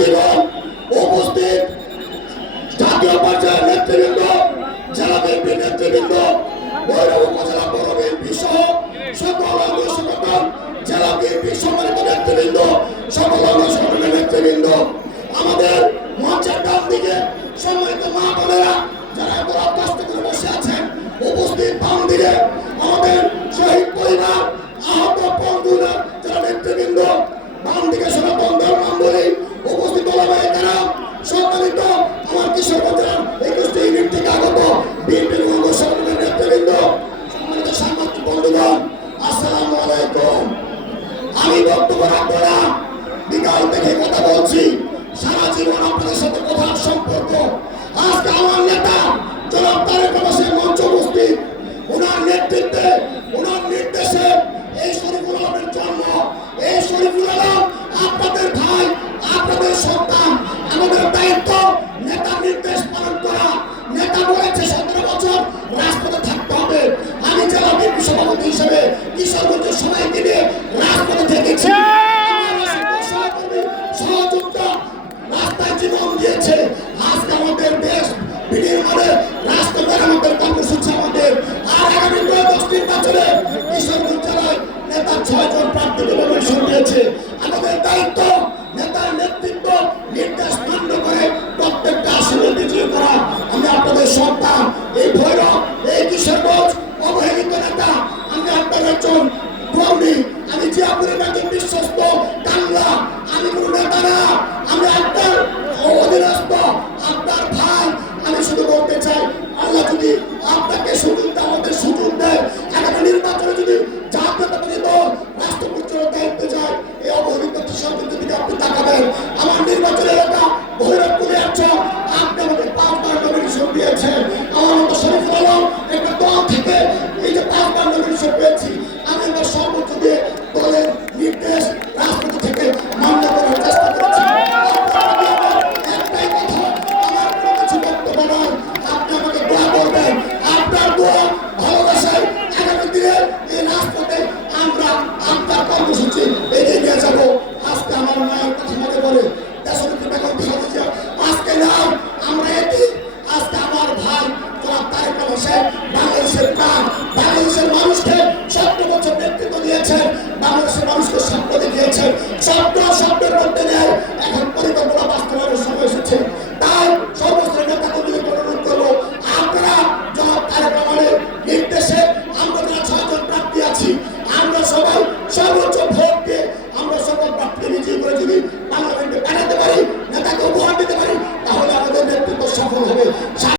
প্রার্থীগণ, উপস্থিত জাতীয় পর্যায়ের নেতৃবৃন্দ, জেলা বিএনপি নেতৃবৃন্দ, ভৈরব উপজেলা পৌর বিএনপি সহ সকল অঙ্গ সংগঠন, জেলা বিএনপি সম্মানিত নেতৃবৃন্দ, সকল অঙ্গ সংগঠনের নেতৃবৃন্দ, আমাদের মঞ্চের ডান দিকে সম্মানিত মা বোনেরা যারা এত কষ্ট করে বসে আছেন, উপস্থিত বাম দিকে আমাদের শহীদ পরিবার, আহত বন্ধুরা যারা নেতৃবৃন্দ, বাম দিকে সনাতন ধর্মাবলী, উপস্থিত ওলামায়ে কেরাম, সম্মানিত আমার কিশোরগঞ্জের 21টি ইউনিট থেকে আগত বিএনপির অঙ্গ সংগঠনের নেতৃবৃন্দ, সম্মানিত সাংবাদিক বন্ধুগণ, আসসালামু আলাইকুম। আমি বক্তব্য রাখবো না, বিকাল থেকে কথা বলছি, সারা জীবন আপনাদের সাথে কথার সম্পর্ক। আজকে আমার নেতা জনাব তারেক রহমানের মঞ্চ উপস্থিত, ওনার নেতৃত্বে, ওনার নির্দেশে এই শরীফুল আলমের জন্ম। এই শরীফুল আলম আপনাদের ভাই, আপনাদের সন্তান। আমাদের দায়িত্ব নেতার নির্দেশ পালন করা। নেতা বলেছে 17 বছর রাজপথে থাকতে হবে। আমি জেলা বিএনপি সভাপতি হিসেবে কিশোরগঞ্জের সবাইকে নিয়ে রাজপথে থেকেছি। সহযোগিতা রাস্তায় জীবন দিয়েছে। আজকে আমাদের দেশ বিনির্মাণে রাষ্ট্র মেরামতের কর্মসূচি আমাদের। আর আগামী 10 নির্বাচনে কিশোরগঞ্জ জেলায় নেতা 6 জন প্রার্থী নমিনেশন দিয়েছে। আমাদের দায়িত্ব নেতার নেতৃত্ব নির্দেশ মান্য করে প্রত্যেকটা আসনে বিজয়ী করা। আমি আপনাদের সন্তান, এই ভৈরব, এই কিশোরগঞ্জ অবহেলিত নেতা, আমি আপনার একজন কর্মী। আমি জিয়াপুরের একজন বিশ্বস্ত কাংলা। আমি কোনো নেতা না, আমি আপনার অধীনস্থ, আপনার ভাই। আমি শুধু বলতে চাই, আল্লাহ যদি আপনাকে সুযোগ দেয়, আমাদের সুযোগ দেয়, আগামী নির্বাচনে যদি জাতীয়তাবাদী দল রাষ্ট্র পরিচালনার দায়িত্বে যায়, এই অবহেলিত কিশোরগঞ্জের দিকে আপনি তাকাবেন। আমার নির্বাচন এলাকা ভৈরবপুরে আছে, আপনি আমাকে 5 বার নমিনেশন দিয়েছেন। আমার মতো শরীফুল আলম একটা দল থেকে এই যে 5 বার নমিনেশন পেয়েছি, আমি আমার সর্বোচ্চ দিয়ে দলের নির্দেশ রাজনীতি থেকে মান্য করার চেষ্টা করেছি। একটাই কথা, আমার কোনো কিছু বক্তব্য নয়, আপনি আমাকে দোয়া করবেন। আপনার দোয়া ভালোবাসায় আগামী দিনে এই রাজপথে আমরা আপনার কর্মসূচি এগিয়ে নিয়ে যাবো। আজকে আমার মায়ের কথা মনে করে দেশের